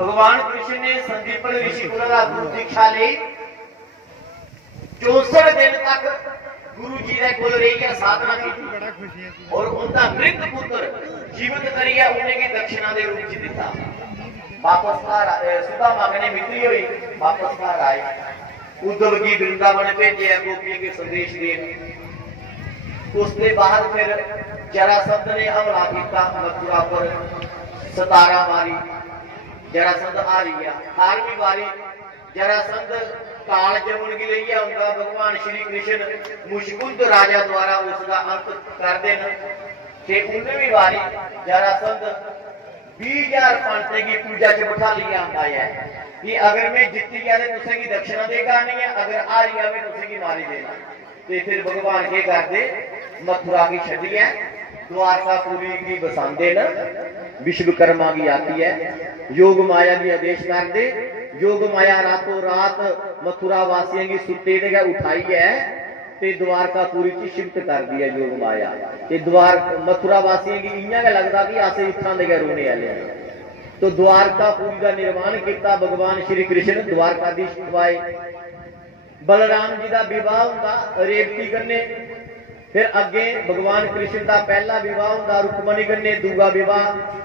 भगवान कृष्ण ने संदीपन ऋषि का गुरु दीक्षा ली। 64 दिन तक गुरु जी ने कोल रही साधना की और उनका मृत पुत्र जीवित करिए उन्हें की दक्षिणा के रूप में दिता। वापस सुदामा ने मित्री हुई वापस घर आए। उद्धव की वृंदावन भेजे गोपियों के संदेश देन। उसके बाद फिर जरासंध ने हमला किया मथुरा पर, सतारा मारी। जरासंध आ रही है 18वीं बारी जरासंध काल जमुन की लई है उनका भगवान श्री कृष्ण मुशकुंद राजा द्वारा उसका अंत कर देना। 19वीं बारी जरासंध 20,000 पंडित की पूजा च बिठा लिया है कि अगर मैं जीती गया तो तुसे की दक्षिणा देगा नहीं है, अगर आ रही है मैं तुसे की मारी देना। तो फिर भगवान के करते मथुरा की छड़ी है, द्वारकापुरी की बसांदे न, विश्वकर्मा की आती है, योग माया की आदेश कर दे। योग माया रातों रात मथुरा वासियों की सुते जगह उठाई है ते द्वारकापुरी की शिफ्ट कर दी है योग माया। ते द्वार मथुरा वासियों की इं लगता कि अस इतना जगह रोने वाले तो द्वारकापुरी का निर्माण किया भगवान श्री कृष्ण द्वारकाधीश खवाए। बलराम जी का विवाह होंदा रेवती कन्ने, फिर अगे भगवान कृष्ण का पहला विवाह होंदा रुक्मणी कन्ने, दूजा विवाह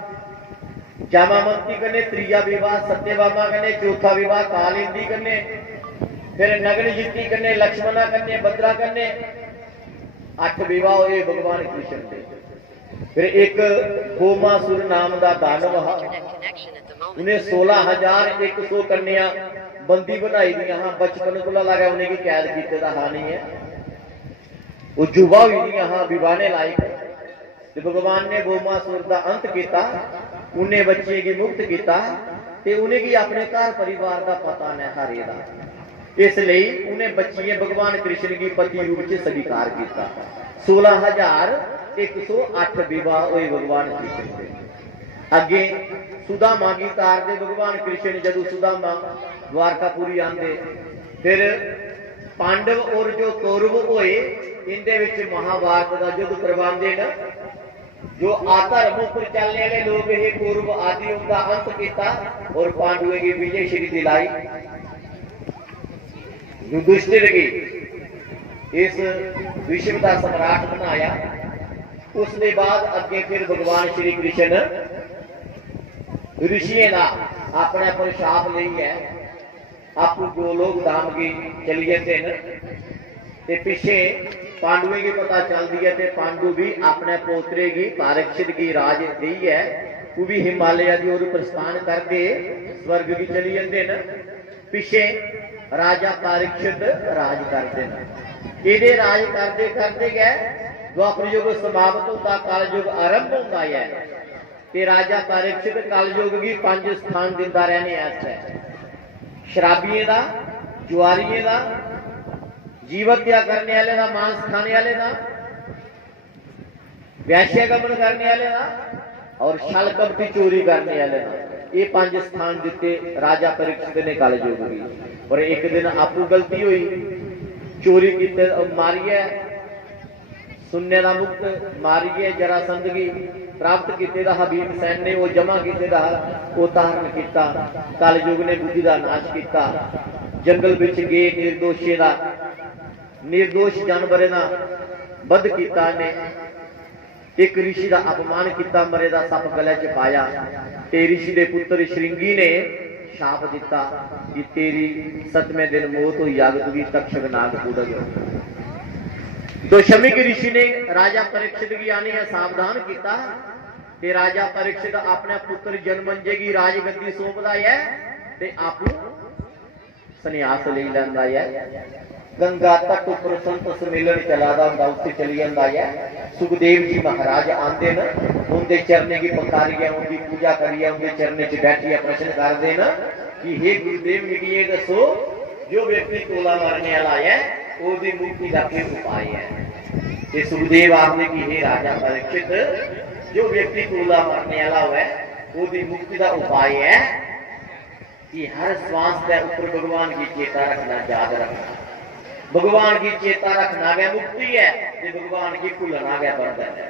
जामावंती कन्ने, त्रीजा विवाह सत्यभामा कन्ने, चौथा विवाह कालिंदी कन्ने, फिर नगनजीती कन्ने, लक्ष्मणा कन्ने, भद्रा कन्ने। 8 विवाह हुए भगवान कृष्ण के। फिर एक गोमासुर नाम का दानव उन्हें 16,100 कन्या बंदी बनाई दी। हाँ बचपन को लगा उन्हें की कैद किए का हानि है। वो युवा हुई हाँ विवाहने लायक। भगवान ने गोमासुर का अंत किया, उन्हें बच्चे की मुक्त किया, उन्हें की अपने घर परिवार का पता न हरे का, इसलिए उन्हें बच्चियां भगवान कृष्ण की पति रूप से स्वीकार किया। 16,108 विवाह हुए भगवान कृष्ण के। अगे सुदामा की तार दे भगवान कृष्ण जदों सुदामा द्वारकापुरी आंदे, फिर पांडव और जो कौरव होए इनदे विच महाभारत का युद्ध करवाते न। जो आधर्म पर चलने वाले लोग ये कौरव आदि उनका अंत किया और पांडवों की विजय श्री दिलाई। युधिष्ठिर की इस विश्व का सम्राट बनाया। उसके बाद अगे फिर भगवान श्री कृष्ण ऋषियों का अपने पर शाप ली है। आपको जो लोग धाम की चलिए थे पीछे पांडुओं की पता चलती है ते पांडु भी अपने पोतरे की परीक्षित की राज दी है। वो भी हिमालय की ओर प्रस्थान करके स्वर्ग की चली जाते न। पीछे राजा परीक्षित राज करते हैं। ये राज करते करते गए द्वापर युग समाप्त होता कल युग आरंभ होता है। ते राजा परीक्षित कल युग की 5 स्थान दिता रहने है। शराबियों का, जुआरियों का, जीव हत्या करने वाले का, मांस खाने वाले का, वैश्यगमन करने वाले का और छल कपटी चोरी करने वाले का। ये 5 स्थान दिते राजा परीक्षित ने कल युग की। और एक दिन आपू गलती हुई, चोरी की मारिए, सुनने का मुक्त मारिए, जरासंध की प्राप्त किए हबीब सैन ने वो जमा किए वो धारण किया। कल युग ने बुद्धि का नाश किया। जंगल बिच गए निर्दोषी का, निर्दोष जानवर का वध किया ने। एक ऋषि का अपमान किया, मरे का सप गले च पाया। ते ऋषि के पुत्र श्रृंगी ने शाप दिता कि तेरी 7वें दिन मौत हुई जागतगी तक्षक नाग कूदग। तो शमीक ऋषि ने राजा परीक्षित की आने सावधान किया। ते राजा परीक्षित अपने पुत्र जन्मंजे की राजगद्दी सौंपदा है ते आपू संन्यास ले लैंदा है। गंगा तट उपर संत सम्मेलन चलादा हुंदा, उत्ते चली जांदा है। सुखदेव जी महाराज आंदे न, उनके चरणे की पखारिए, उनकी पूजा करिए, उनके चरणे च बैठिए प्रश्न करदे न कि हे गुरुदेव मिटिए दसो जो व्यक्ति टोला मारने वाला है उसकी मुक्ति का क्या उपाय है। ये सुखदेव आपने की हे राजा परीक्षित जो व्यक्ति टोला मारने वाला है उसकी मुक्ति का उपाय है कि हर श्वास के ऊपर भगवान की चेता रखना, याद रखना। भगवान की चेता रखना गया मुक्ति है, भगवान की भूलना गया बंधन है।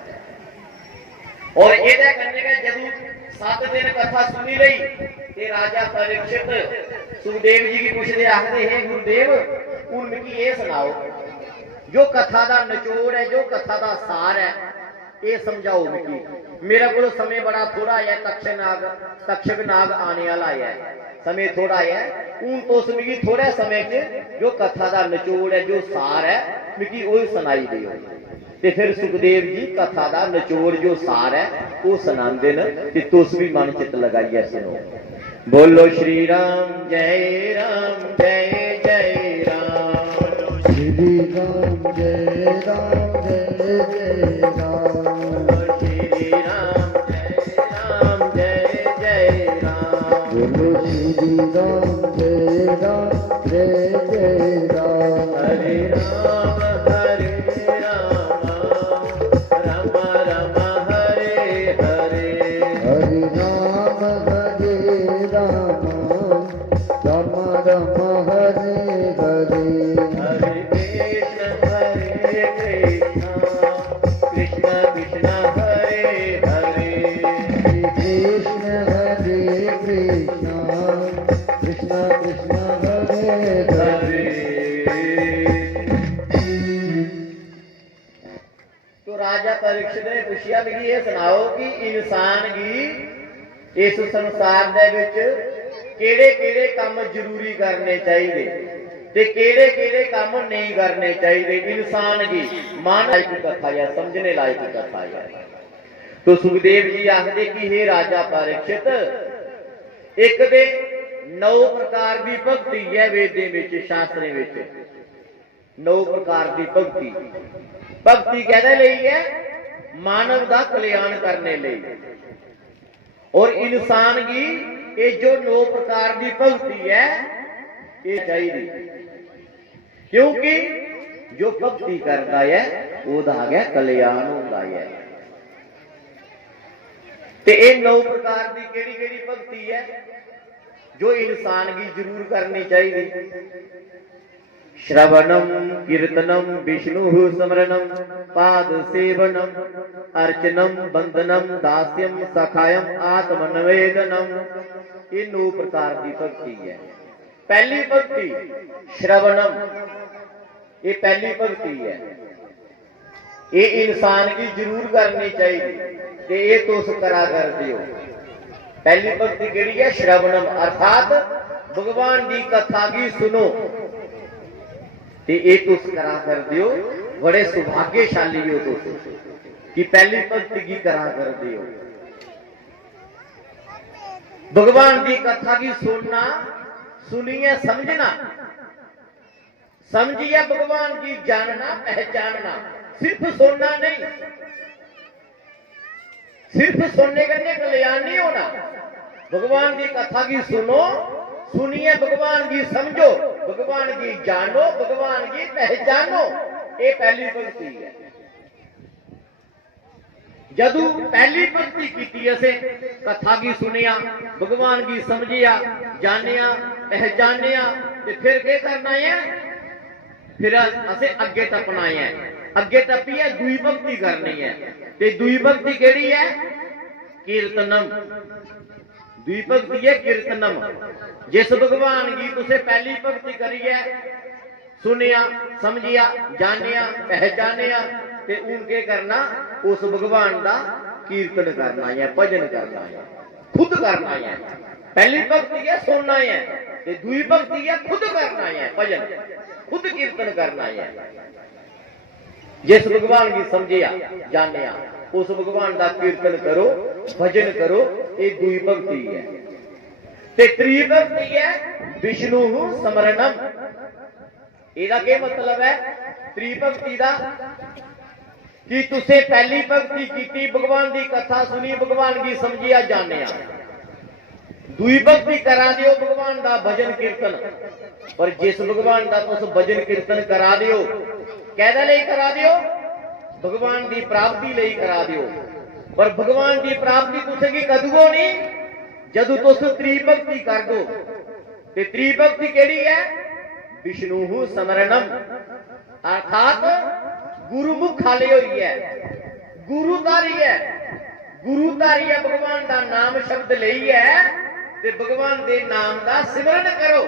और ये करने का जब 7 दिन कथा सुनी लई ते राजा परीक्षित सुखदेव जी की पूछते आखते हैं गुरुदेव उनकी ये सुनाओ जो कथा का निचोड़ है जो कथा का सार है ये समझाओ मिकी मेरे को समय बड़ा थोड़ा है तक्षक नाग आने वाला है समय थोड़ा है उन तो मिकी थोड़े समय च जो कथा का निचोड़ है जो सार है मिकी वही सुनाई दियो ते फिर सुखदेव जी कथा का निचोड़ जो सार है वो सुनाते न ते तुस भी मन चित लगाइए सुनो। बोलो श्री राम जय राम जय जय राम श्री राम जय राम जय जय राम श्री राम जय जय राम बोलो श्री राम जय राम जय जय राम हरे राम राम राम हरे हरे हरे राम राम राम हरे हरे हरे कृष्ण कृष्ण हरे हरे कृष्ण कृष्ण कृष्ण हरे हरे। तो राजा परीक्षित ने पूछा कि ये सुनाओ कि इंसान की इस संसार दे विच केड़े-केड़े काम जरूरी करने चाहिए ते केड़े-केड़े काम नहीं करने चाहिए इंसान की मान लायक कथा है समझने लायक कथा है। तो सुखदेव जी आखदे कि हे राजा परीक्षित एक दे 9 प्रकार की भक्ति है वेदे विच शास्त्रे विच 9 प्रकार की भक्ति भक्ति कहने लई है मानव का कल्याण करने लई और इंसान की ये जो 9 प्रकार की भक्ति है ये चाहिए क्योंकि जो भक्ति करता है वो गया कल्याण होता है। ते ये 9 प्रकार की केड़ी-केड़ी भक्ति है जो इंसान की जरूर करनी चाहिए। श्रवणम कीर्तनम विष्णु स्मरणम पाद सेवनम अर्चनम बंदनम दास्यम सखायम आत्मनिवेदनम ये 9 प्रकार की भक्ति है। पहली भक्ति श्रवणम ये पहली भक्ति है ये इंसान की जरूर करनी चाहिए ते ये तुस करा कर दियो। पहली भक्ति केड़ी है श्रवणम अर्थात भगवान की कथा की सुनो ते ये तुस करा कर दियो। बड़े सौभाग्यशाली हो तुस कि पहली भक्ति की करा कर दियो। भगवान की कथा की सुनना सुनिए समझना समझिए भगवान की जानना पहचानना सिर्फ सुनना नहीं सिर्फ सुनने के लिए कल्याण नहीं होना। भगवान की कथा की सुनो सुनिए भगवान की समझो भगवान की जानो भगवान की पहचानो ये पहली भक्ति है। जदू पहली भक्ति की असे कथा की सुनिया भगवान की समझिया जानिया पहचानिया ते फिर क्या करना है फिर असे अगे टपना है। अगे टपी है दुई भक्ति करनी है ते दुई भक्ति केड़ी है कीर्तनम दुई भक्ति है कीर्तनम। जिस भगवान की तुसे पहली भक्ति करी है सुनिया समझिया जानिया पहचानिया ते उनके करना उस भगवान का कीर्तन करना है भजन करना है खुद करना है। पहली भक्ति है सुनना है ते दुई भक्ति है खुद करना है भजन खुद कीर्तन करना है। जिस भगवान की समझिया जानिया उस भगवान का कीर्तन करो भजन करो ये दुई भक्ति है। ते त्री भक्ति है विष्णु स्मरणम। ਇਹਦਾ ਕੀ मतलब है त्री भक्ति का कि तुसे पहली भक्ति की भगवान की कथा सुनी भगवान की समझिया जानिया दुई भक्ति करा दियो भगवान का भजन कीर्तन। पर जिस भगवान का तुस भजन कीर्तन करा दियो कहदे लई करा दियो भगवान की प्राप्ति लई करा दियो। पर भगवान की प्राप्ति तुसेगी कदूं नहीं जदों तुस त्री भक्ति कर दो। ते त्री भक्ति केड़ी है विष्णु स्मरणम अर्थात गुरुमुख खाली हुई है गुरुकारी है गुरुधारी है भगवान का नाम शब्द लई है ते भगवान के नाम का सिमरन करो,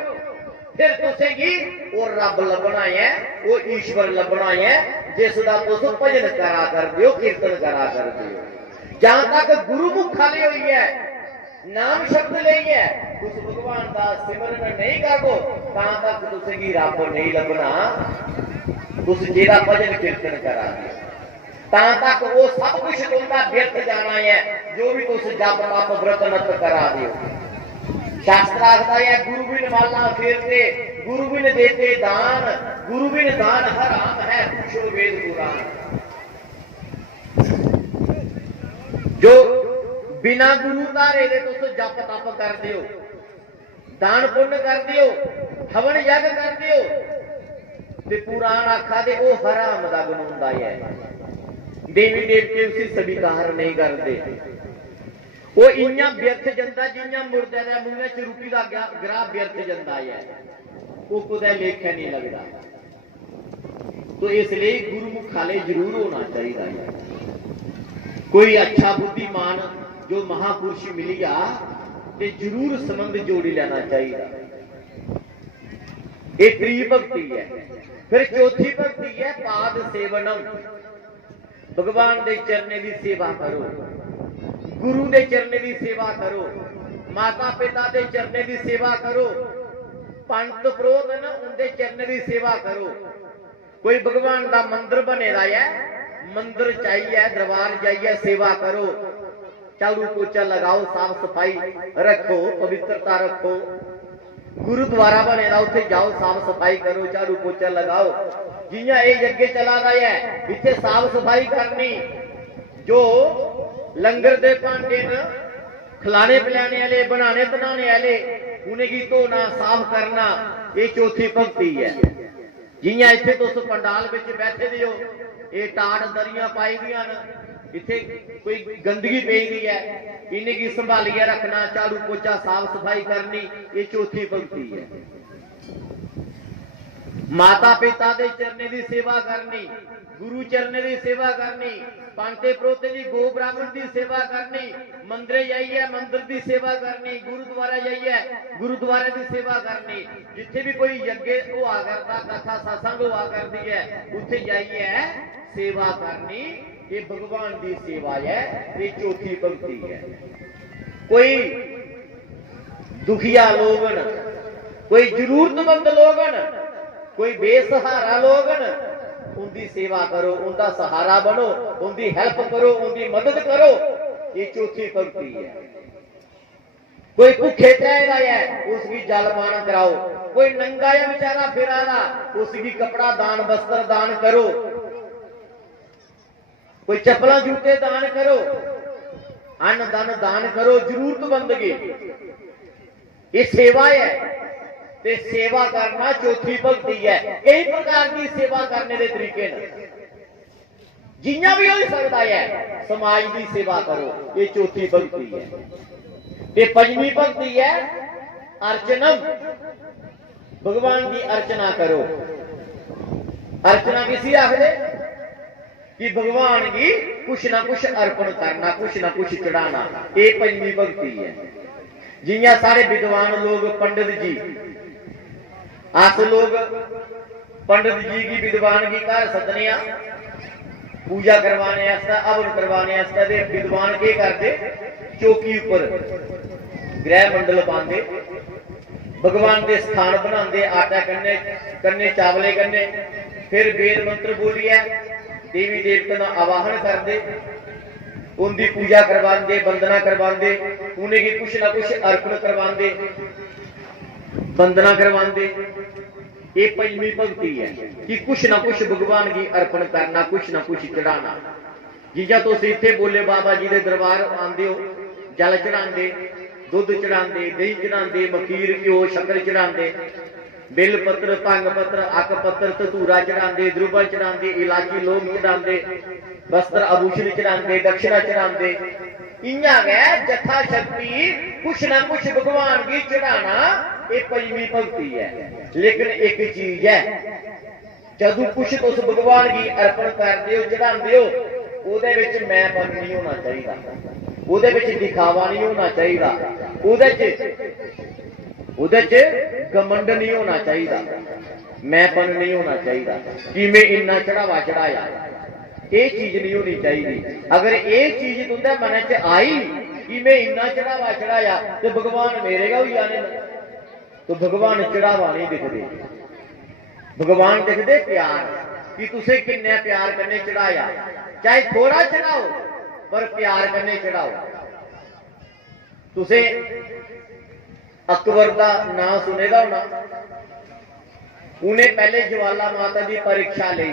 फिर तुसें की वो रब लभना है, वो ईश्वर लभना है जिसका तुस भजन करा करते हो, कीर्तन करा करते हो। जहां तक गुरुमुख खाली हुई है, नाम शब्द नहीं है, उस भगवान का सिमरन नहीं करो, तां तक तुसें की रब नहीं लभना। तुस जेड़ा भजन कीर्तन करा तां तक वो सब कुछ तुमका व्यर्थ जाना है, जो भी तुस जप तप व्रत नत करा दियो। शास्त्र आखदा है गुरु बिन माला फेरते, गुरु बिन देते दान, गुरु बिन दान हराम है, पूछो वेद पुराण। जो बिना गुरु धारे दे तुस जप तप कर दियो, दान पुण्य कर दियो, हवन यज्ञ कर दियो, ते पुराण आखा दे वो हराम दा गुण हुंदा है। देवी देवते उसी स्वीकार नहीं करते, वो इन्ना व्यर्थ जंदा जिन्ना मुर्दे दे मुंह च रोटी का ग्राह व्यर्थ जंदा है, वो कुदै लेखे नहीं लगता। तो इसलिए गुरुमुख खाले जरूर होना चाहिए। कोई अच्छा बुद्धिमान जो महापुरुष मिल गया ते जरूर संबंध जोड़ी लेना चाहिए। एक त्री भक्ति है। फिर चौथी भक्ति है पाद सेवनम, भगवान के चरणे की सेवा करो, गुरु के चरणे की सेवा करो, माता पिता के चरणे की सेवा करो, पंत प्रोत है ना उनके चरणे की सेवा करो। कोई भगवान का मंदिर बनेगा है, मंदिर चाहिए, दरबार जाइए सेवा करो, झाड़ू पोछा लगाओ, साफ सफाई रखो, पवित्रता रखो। गुरुद्वारा बनेगा उत्थे जाओ, साफ सफाई करो, झाड़ू पोछा लगाओ। जियां ये अगे चला गया है, इत्थे साफ सफाई करनी, जो लंगर दे भांडे न खिलाने पिलाने वाले, बनाने बनाने वाले, उन्हें की धोना साफ करना, ये चौथी भक्ति है। जियां इत्थे तुस पंडाल विच बैठे दे हो, ये टाट दरियां पाई दियां न, इत्थे कोई गंदगी पई दी है, इन्हें की संभालिए रखना, झाड़ू पोछा साफ सफाई करनी, ये चौथी भक्ति है। माता पिता के चरणे की सेवा करनी, गुरु चरणे की सेवा करनी, पांते प्रोते की गो ब्राह्मण की सेवा करनी, मंदिर जाइए मंदिर की सेवा करनी, गुरुद्वारा जाइए गुरुद्वारे की सेवा करनी। जिथे भी कोई यज्ञ हुआ करता, कथा सत्संग हुआ करती है, उथे जाइए सेवा करनी, ये भगवान की सेवा है, ये चौथी भक्ति है। कोई दुखिया लोगन, कोई जरूरतमंद लोगन, कोई बेसहारा लोगन, उनकी सेवा करो, उनका सहारा बनो, उनकी हेल्प करो, उनकी मदद करो, ये चौथी भक्ति है। कोई भूखे रहा है, उसकी जलपान कराओ, कोई नंगा है बेचारा फिरा रहा, उसकी कपड़ा दान वस्त्र दान करो, कोई चप्पल जूते दान करो, अन्न दान दान करो, जरूरतमंद की ये सेवा है। ते सेवा करना चौथी भक्ति है। कई प्रकार की सेवा करने के तरीके ने, जिन्ना भी हो सकता है, समाज की सेवा करो, ये चौथी भक्ति है। ते पंजवीं भक्ति है अर्चनम, भगवान की अर्चना करो। अर्चना किसी आखदे कि भगवान की कुछ ना कुछ अर्पण करना, कुछ ना कुछ चढ़ाना, ये पंजवीं भक्ति है। जियां सारे विद्वान लोग, पंडित जी, आप लोग पंडित जी की विद्वानगी घर सदने, पूजा करवाने, हवन करवाने, विद्वान के करते चौकी ऊपर गृह मंडल पाते, भगवान के स्थान बनाते, आटा कन्ने कन्ने चावले कन्ने, फिर वेद मंत्र बोलिए देवी देवता का आवाहन करते, उनकी पूजा करवाते, वंदना करवाते, उन्हें की कुछ ना कुछ अर्पण करवाते, वंदना करवाते। ये पंजवीं भक्ति है कि कुछ ना कुछ भगवान की अर्पण करना, कुछ ना कुछ चढ़ाना। जिजा तुम इतने बोले बाबा जी के दरबार आते हो, जल चढ़ाते, दुध चढ़ाते, दही चढ़ाते, मखीर घ्यो शक्कर चढ़ाते, बिल पत्र भंग पत्र अक पत्र धतूरा चढ़ाते, द्रुबल चढ़ाते, इलाची लौंग चढ़ाते, वस्त्र आभूषण चढ़ाते, दक्षिणा चढ़ाते। इन्ना है जथा शक्ति कुछ ना कुछ भगवान की चढ़ाना, ये पंजवीं भक्ति है। लेकिन एक चीज है, जदू कुछ तुस भगवान की अर्पण करते हो, चढ़ाते हो, मैं पन नहीं होना चाहिए। ਉਹਦੇ ਵਿੱਚ ਦਿਖਾਵਾ ਨਹੀਂ ਹੋਣਾ ਚਾਹੀਦਾ, ਉਹਦੇ ਚ ਗਮੰਡ ਨਹੀਂ ਹੋਣਾ ਚਾਹੀਦਾ, ਮੈਂਪਨ ਨਹੀਂ ਹੋਣਾ ਚਾਹੀਦਾ ਕਿ ਮੈਂ ਇੰਨਾ ਚੜਾਵਾ ਚੜਾਇਆ, ਇਹ ਚੀਜ਼ ਨਹੀਂ ਹੋਣੀ ਚਾਹੀਦੀ। अगर ये चीज तुंदे मन च आई कि मैं इन्ना चढ़ावा चढ़ाया तो भगवान मेरेगा भी आने, तो भगवान चढ़ावा नहीं दिखते, भगवान दिखते प्यार कि तुसे किन्ने प्यार करने चढ़ाया, चाहे थोड़ा चढ़ाओ पर प्यार करने चढ़ाओ। तुसे अकबर का नाम सुनेगा होना, उन्हें पहले ज्वाला माता की परीक्षा ली,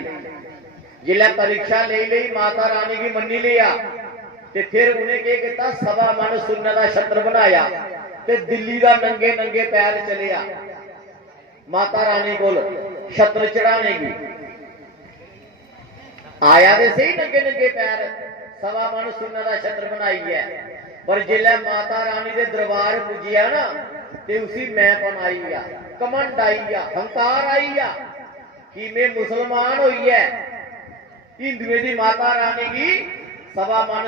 जिला परीक्षा ले ली माता रानी की मन्नी लिया ते फिर उन्हें क्या किया, सवा मन सुन्ने का छत्र बनाया ते दिल्ली का नंगे नंगे पैर चलिया माता रानी को छत्र चढ़ाने की। आया तो सही नंगे नंगे पैर, सवा मन सुन्ने का छत्र बनाई है, पर जिला माता रानी के दरबार पुजिया ना ते उसी मैंपन आई आ, कमंड आई आ, हंकार आई आ कि मैं मुसलमान हुई है, हिंदुओं की माता रानी की सवा मन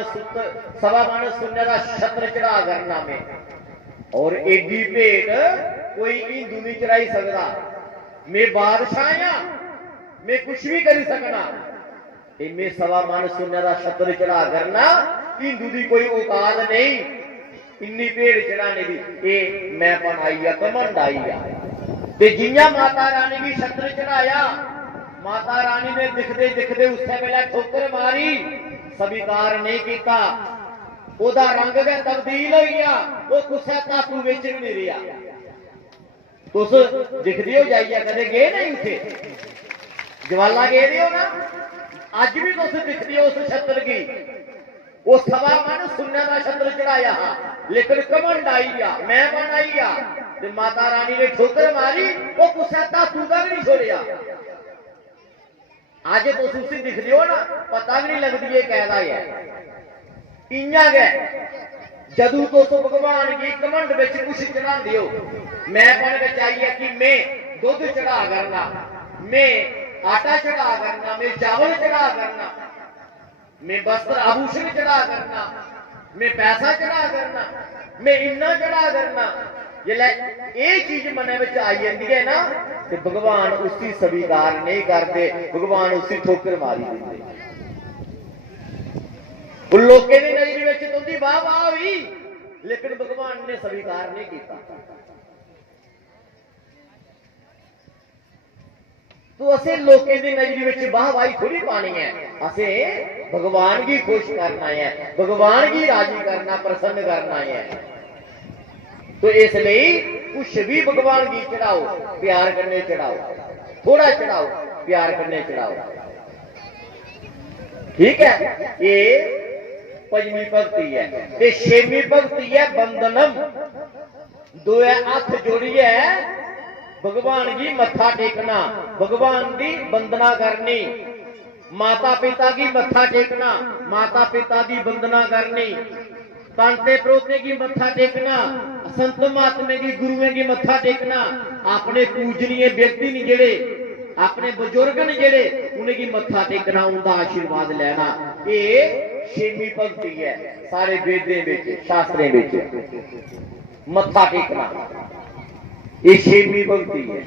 सुनने का छत्र चढ़ा करना में, और एडी भेंट कोई हिंदू नहीं चढ़ाई सकता। मैं बादशाह या मैं कुछ भी कर सकना, मैं सवा मन सुनने का छत्र चढ़ा करना, हिंदू की कोई औकात नहीं इन्नी भेंट चढ़ाने की। ये मैंपन आई है, कमंड आई है। जिया माता रानी की छत्र चढ़ाया, माता रानी ने दिखते दिखते उस वेले ठोकर मारी, स्वीकार नहीं किया, ओदा रंग में तब्दील हो गया, वो कुछ धातु विच नहीं रहा। तुस दिखते हो जाइए, कदे गए नहीं उसे ज्वाला गए हो ना, अज भी तुस दिखते हो उस छत्र की, वो सवा मन सुनने का छत्र चढ़ाया, लेकिन कमंड आई आ, मैं बन आई आ, ते माता रानी ने ठोकर मारी, वो कुछ धातु का भी नहीं छोड़िया। आज तो तुसी दिखते हो ना, पता भी नहीं लगती है कहदा है इन्ना गै जदू तो भगवान की कमंड विच कुछ चढ़ाते हो, मैं पन विच आई है कि मैं दुध चढ़ा करना, मैं आटा चढ़ा करना, मैं चावल चढ़ा करना, मैं वस्त्र आभूषण चढ़ा करना, मैं पैसा चढ़ा करना, मैं इन्ना चढ़ा करना। ये चीज मन में आई जाती है ना, तो भगवान उसकी स्वीकार नहीं करते, भगवान उसकी ठोकर मारी देते। लोगों की नजर में तो उनकी वाह वाह हुई, लेकिन भगवान ने स्वीकार नहीं किया। तो असे लोगों की नजर में वाह वाही थोड़ी पानी है, असे भगवान की खुश करना है, भगवान की राजी करना, प्रसन्न करना है। तो इसलिए कुछ भी भगवान की चढ़ाओ, प्यार करने चढ़ाओ, थोड़ा चढ़ाओ, प्यार करने चढ़ाओ, ठीक है। ये पंजवी भक्ति है। ते छेवीं भक्ति है बंदनम, दो हाथ जोड़िए भगवान की मत्था टेकना, भगवान की वंदना करनी, माता पिता की मत्था टेकना, माता पिता की वंदना करनी, तांते प्रोते की मत्था टेकना, संत महात्मे की गुरुओं की मत्था टेकना, अपने पूजनीय व्यक्ति ने जेड़े अपने बुजुर्ग ने जेड़े उन्हें मत्था टेकना, उनका आशीर्वाद लेना। ये छेवीं भक्ति है। सारे वेदें विच शास्त्रें विच मत्था टेकना ये छेवीं भक्ति है।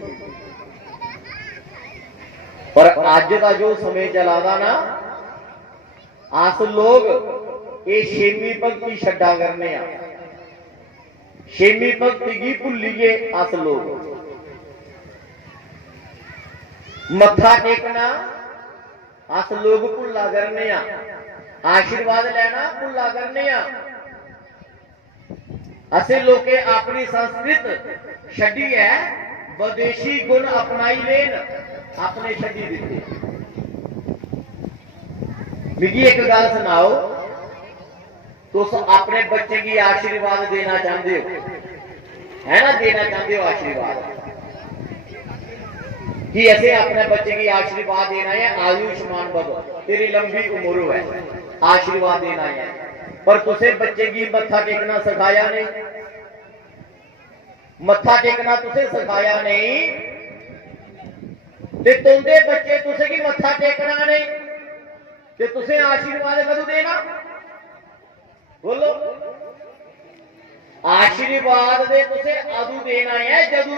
पर अज का जो समय चला था ना, अस लोग ये छेवीं भक्ति छड्डा करने, छेवीं भक्ति की भुलीए अस लोग। मत्था टेकना अस लोग भुला करने, आशीर्वाद लेना भुला करने। असे लोग अपनी संस्कृत छड्डी है, विदेशी गुण अपनाई लेन, अपने छड्डी दिते। मिगी एक गल सुनाओ, तुस अपने बच्चे की आशीर्वाद देना चाहते हो, है ना, देना चाहते हो आशीर्वाद कि ऐसे अपने बच्चे की आशीर्वाद देना है, आयुष्मान भव, तेरी लंबी उम्र है, आशीर्वाद देना है। पर तुसे बच्चे की मत्था टेकना सिखाया नहीं, मत्था टेकना तुसे सिखाया नहीं, ते तुंदे बच्चे तुसे की मत्था टेकना नहीं, ते तुसे आशीर्वाद कदों देना? बोलो आशीर्वाद दे तुसे आदू देना है जदू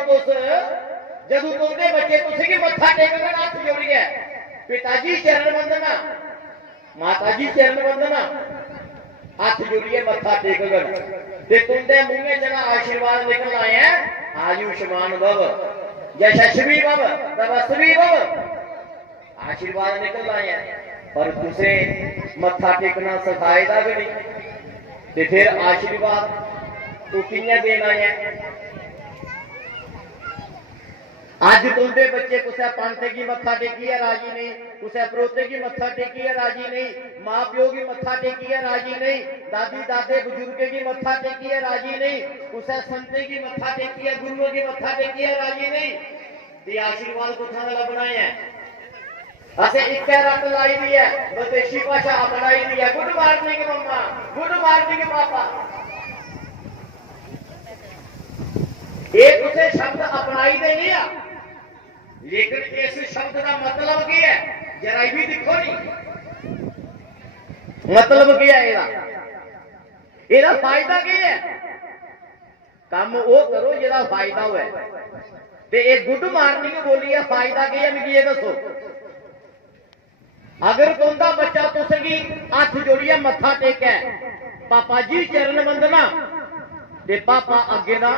तुंदे बच्चे तुसे की मत्था टेकन हाथ जोड़िए पिताजी चरण वंदना माताजी चरण वंदना हाथ जोड़िए मत्था टेकन ते तुंदे मुंह जरा आशीर्वाद निकल आए हैं आयुष्मान भव यशस्वी भव तपस्वी भव आशीर्वाद निकल आए हैं पर तुसे मत्था टेकना सिखाएगा भी नहीं ते फिर आशीर्वाद तू कियां देना है आज तुंदे बच्चे कुछ पंथ की मत्था टेकी है राजी नहीं कुछ परोते की मत्था टेकी है राजी नहीं माँ प्यो की मत्था टेकी है राजी नहीं दादी दादे बुजुर्ग की मत्था टेकी है राजी नहीं कुछ संते की मत्था टेकी है गुरुओं की मत्था टेकी है राजी नहीं ते आशीर्वाद कुछा लभना है असे एक रट लाई दी है विदेशी भाषा अपनाई दी है गुड मॉर्निंग मम्मा गुड मॉर्निंग पापा एक उसे शब्द अपनाई दे नहीं आ लेकिन इस शब्द का मतलब क्या है जरा भी दिखो नहीं मतलब क्या है एदा फायदा क्या है काम वो करो जेदा फायदा हो ते एक गुड मॉर्निंग बोली है फायदा क्या है मुझे ये दसो अगर तुंदा बच्चा तुसगी हाथ जोड़िए मत्था टेके पापा जी चरण वंदना ते पापा अगे ना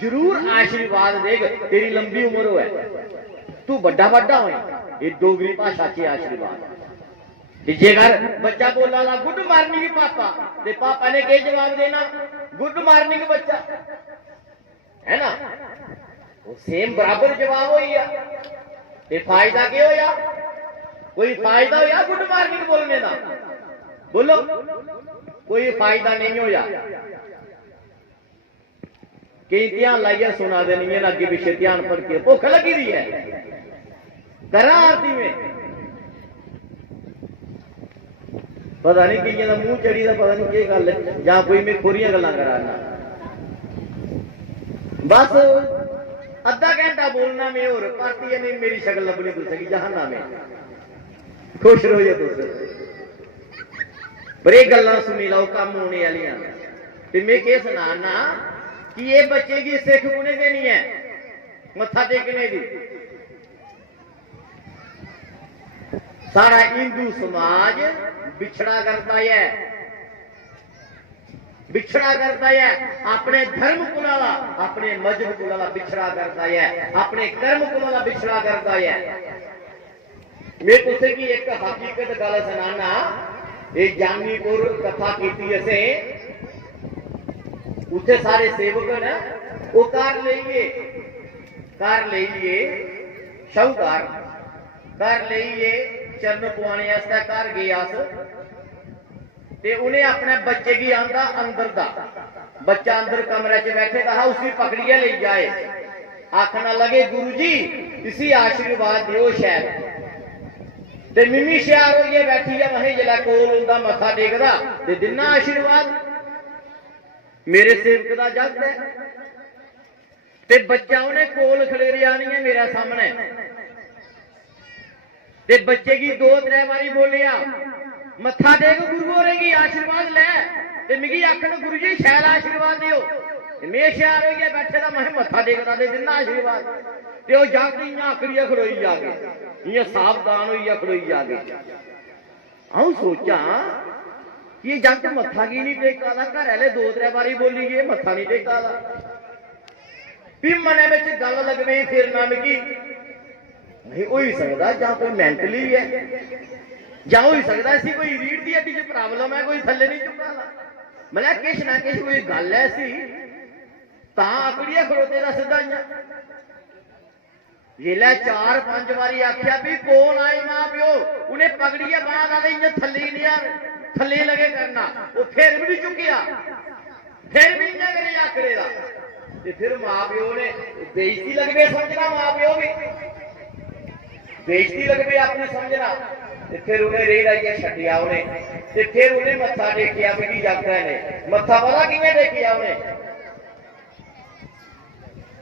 जरूर आशीर्वाद देग तेरी लंबी उम्र हो तू बड़ा बड़ा हो ये डोगरी भाषा के आशीर्वाद जेकर बच्चा बोला ला गुड मॉर्निंग पापा ते पापा ने क्या जवाब देना गुड मॉर्निंग बच्चा है ना वो सेम बराबर जवाब हो फायदा क्या होया कोई फायदा होया गुड मॉर्निंग बोलने का बोलो कोई फायदा नहीं होया कई ध्यान लाइए सुना देनी है अगे पिछे ध्यान पढ़ के भुख लगी रही है करा आरती में पता नहीं कई का मुंह चढ़ी का पता नहीं क्या गल है या कोई मैं खोरियां गल्लां करा बस अद्धा घंटा बोलना में और पाती नहीं मेरी शक्ल लभनी तुसेगी जहाना में खुश रहो तुस पर ये गल्लां सुनी लो कम होने वालियां ते मैं क्या सुनाना कि ये बच्चे की सिख कुने देनी है मत्था टेकने की सारा हिंदू समाज बिछड़ा करता है अपने धर्म को लाला अपने मजहब को लाला बिछड़ा करता है अपने कर्म को लाला बिछड़ा करता है मैं तुझे की एक हकीकत गल सुनाना ये जानीपुर कथा की असे उसे सारे सेवक ने वो कार ले लिए शाहूकार कार ले लिए चरण पवाने घर गए अस ते उन्हें अपने बच्चे की आंदा अंदर दा बच्चा अंदर कमरे च बैठे था उसी पकड़िए ले जाए आखना लगे गुरु जी इसी आशीर्वाद दो शायद ते मिमी श्यार होइए बैठी है वहीं जिला कोल उनका मत्था टेकदा ते दिना आशीर्वाद मेरे सेवक का जग है ते बच्चा उन्हें कोल खड़ेरे आनी है मेरे सामने ते बच्चे की 2-3 बारी बोलिया मत्था टेक गुरु होरेगी आशीर्वाद ले ते मिगी आखन गुरु जी शैल आशीर्वाद दियो मैं श्यार होइए बैठे दा मैं मत्था टेकदा ते दिना आशीर्वाद ते ओ जग इयां आकड़िया खड़ोई जागे इयां सावधान होइया खड़ोई जागे आऊं सोचा ये जग मत्था की नहीं टेका घर वाले 2-3 बारी बोली गए मत्था नहीं टेका भी मने में गल लग पई फिर ना मिगी नहीं हो ही सकता ਜਾਂ कोई मैंटली है ਜਾਂ हो ही सकता सी कोई रीढ़ की हड्डी च प्रॉब्लम है कोई थल्ले नहीं चुका मैं किश ना किश कोई गल है सी आकड़िया खड़ोते का सीधा जिले 4-5 बारी आख्या भी कौन आए मां प्यो उन्हें पकड़िया बाद आते इं थले नहीं यार थले लगे करना वो फिर भी नहीं चुकिया फिर भी इं करे आकड़े का फिर मां प्यो ने बेइज्जती लग पे समझना मां प्यो भी बेइज्जती लग पे अपनी समझना फिर उन्हें रेह लाइया छड़िया उन्हें फिर उन्हें मत्था टेकिया भी जागदा ने मत्था पता किवें टेकिया उन्हें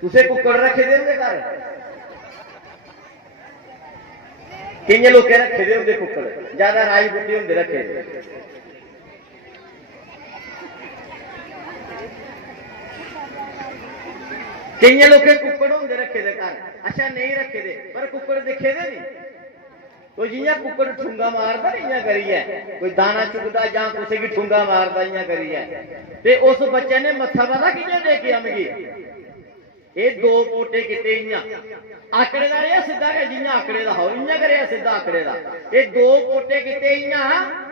तुसे कुक्कड़ रखे दे उनके घर कई लोग रखे दे होंगे कुक्कड़ ज्यादा राज बुड्ढे होंगे रखे कई लोग कुकड़ होंगे रखे दे घर, अच्छा नहीं रखे दे पर कुकड़ दिखे दे नहीं। तो जियां कुकड़ ठुंगा मारदा इयां करिए कोई दाना चुगदा जां किसी की ठुंगा मारदा इयां करिए ते उस बच्चे ने मत्था पता कियां टेकिया मिगी ये दो पोटे किते इयां आकड़े दा रेहा सीधा के जियां आकड़े दा हो इयां करिया सीधा आकड़े दा ये दो पोटे किते इयां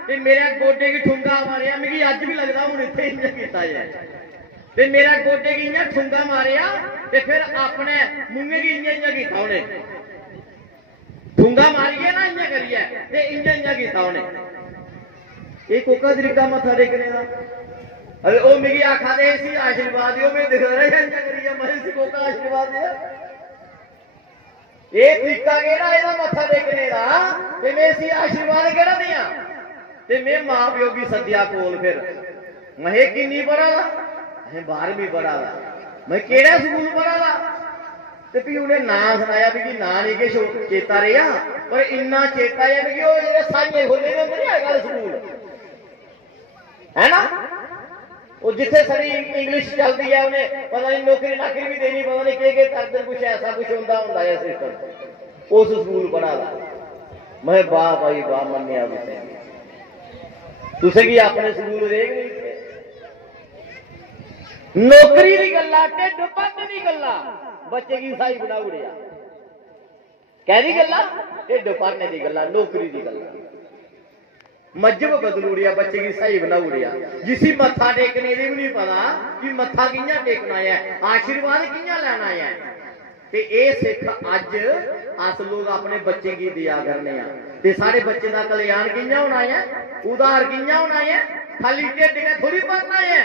ते मेरे गोडे की ठुंगा मारिया मिगी अज भी लगदा हुण इत्थे इयां कीता जाए ते मेरा गोडे की इयां ठुंगा मारिया ते फिर अपने मुंहे की इयां इयां कीता उन्हें ठुंगा मारिए ना इयां करिए ते इयां इयां कीता उन्हें ये कोका तरीका मत्था टेकने दा अरे ओ मिगी आखा दे सी आशीर्वाद दियो मैं दिख रहा है इयां करिए मैं इसी कोका आशीर्वाद दिया ये तरीका केड़ा एदा मत्था टेकने दा ते मैं इसी आशीर्वाद केड़ा दिया ते मैं मां प्यो की सद्या कोल फिर मैं किन्नी पढ़ा दा मैं 12वीं पढ़ा दा मैं केड़ा स्कूल पढ़ा दा ते भी उन्हें ना सुनाया भी ना नहीं के चेता रहा पर इन्ना चेता है कि वो साइए खोले नहीं आएगा स्कूल है ना वो जिथे सारी इंग्लिश चलती है उन्हें पता नहीं नौकरी नाकरी भी देनी पता नहीं के करते कुछ ऐसा कुछ होंदा है सिस्टम उस स्कूल पढ़ा ला मैं वाह भाई वाह मन्निया तुसे की अपने स्कूल देख नहीं नौकरी की गल्ला ढिड भरने की गल्ला बच्चे की साई बना उड़िया कहदी गल्ला ढिड भरने की गल्ला नौकरी की गल्ला मजहब बदल उड़िया बच्चे की सही बना उड़िया जिसी मत्था टेकने भी नहीं पता कि मत्था कियां टेकना है आशीर्वाद कियां लेना है ते ए सिख अज अस लोग अपने बच्चे की दिया करने ते सारे बच्चे का कल्याण कियां होना है उधार कियां होना है खाली ढिड के थोड़ी भरना है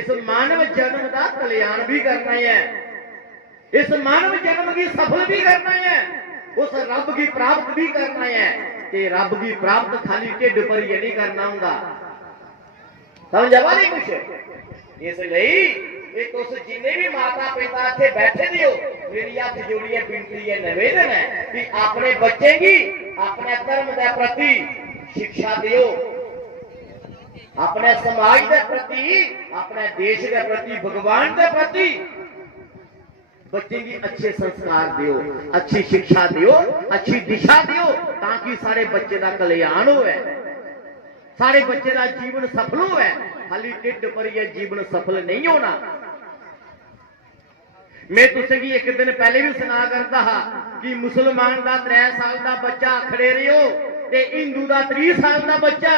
इस मानव जन्म का कल्याण भी करना है इस मानव जन्म की सफल भी करना है उस रब की प्राप्त भी करना है ते रब की प्राप्त खाली ढिड पर ये नहीं करना होगा समझ आवा नहीं कुछ इसलिए एक उस जिन्हें भी माता पिता इतने बैठे दियो मेरी हाथ जोड़ी है बिनती है निवेदन है कि अपने बच्चे की अपने धर्म के प्रति शिक्षा दियो अपने समाज के प्रति अपने देश के प्रति भगवान के प्रति बच्चे की अच्छे संस्कार दियो अच्छी शिक्षा दियो अच्छी दिशा दियो ताकि सारे बच्चे का कल्याण होवे सारे बच्चे का जीवन सफल होवे खाली ढिड पर यह जीवन सफल नहीं होना मैं तुझे की एक दिन पहले भी सुना करता हा कि मुसलमान का 3 साल का बच्चा खड़े रहो ते हिंदू का 30 साल का बच्चा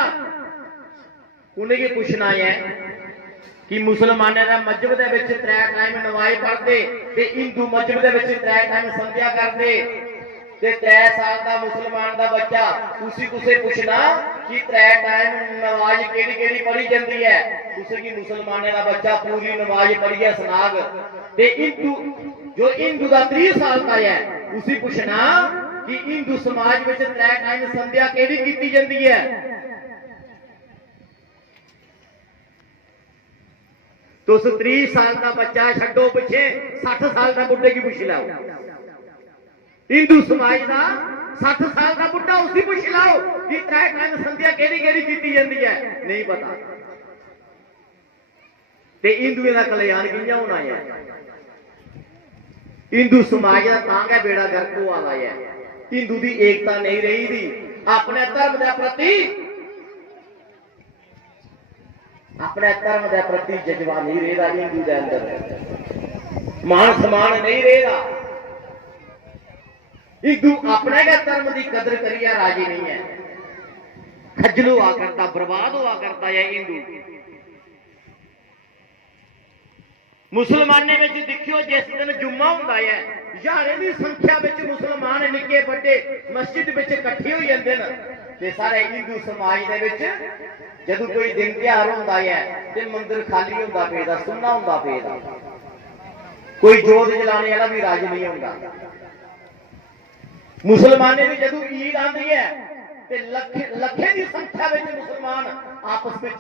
उन्हें की पूछना है कि मुसलमानों का मजहब के 3 टाइम नमाज पढ़ते ते हिंदू मजहब के 3 टाइम संध्या करते ते 3 साल का मुसलमान का बच्चा उसी तुसे पूछना कि 3 टाइम नमाज केड़ी पढ़ी जाती है उसे की मुसलमानों का बच्चा पूरी नमाज पढ़िए सुनाग ते हिंदू जो हिंदू का 30 साल का है उसी पूछना कि हिंदू समाज में 3 टाइम संध्या केड़ी की जाती है तो उस 30 साल का बच्चा छो पिछे 60 साल का बुढ़े की पूछ लाओ हिंदू समाज का 60 साल का बुढ़ा उसी पूछ लाओ कि 3 टाइम संध्या केड़ी की जाती है नहीं पता ते हिंदुओं का कल्याण कियां होना है हिंदू समाज का तांगा बेड़ा गर्क वाला है हिंदू की एकता नहीं रही थी अपने धर्म के प्रति जज्बा नहीं रहेगा हिंदू के अंदर मान सम्मान नहीं रहेगा हिंदू अपने के धर्म की कदर करिए राजी नहीं है खज्जल हुआ करता बर्बाद हुआ करता है हिंदू मुसलमाने में देखियो जिस दिन जुम्मा होता है हज़ारे की संख्या में मुसलमान निके बड़े मस्जिद में इकट्ठे हो जाते हैं सारे हिंदू समाज के जदों कोई दिन त्योहार होता है तो मंदिर खाली होता पेदा सुन्ना होता पेदा कोई जोत जलाने वाला भी राजी नहीं होता मुसलमाने की जदों ईद आती है तो लखे की संख्या में मुसलमान आपस में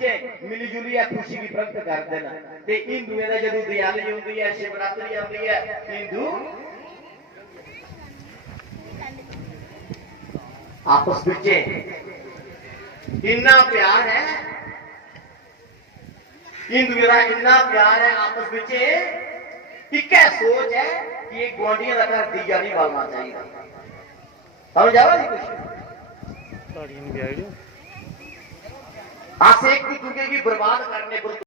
मिली जुली खुशी की प्रगट करते हैं हिंदुओं का जदों दिवाली होती है शिवरात्रि आती है हिंदू आपस में इन्ना प्यार है हिंदुओं का इन्ना प्यार है आपस में एक है सोच है कि एक गुआंढियों का घर दिया नहीं बालना चाहिए। समझ आ रहा जी कुछ? आसे एक दूसरे की बर्बाद करने पर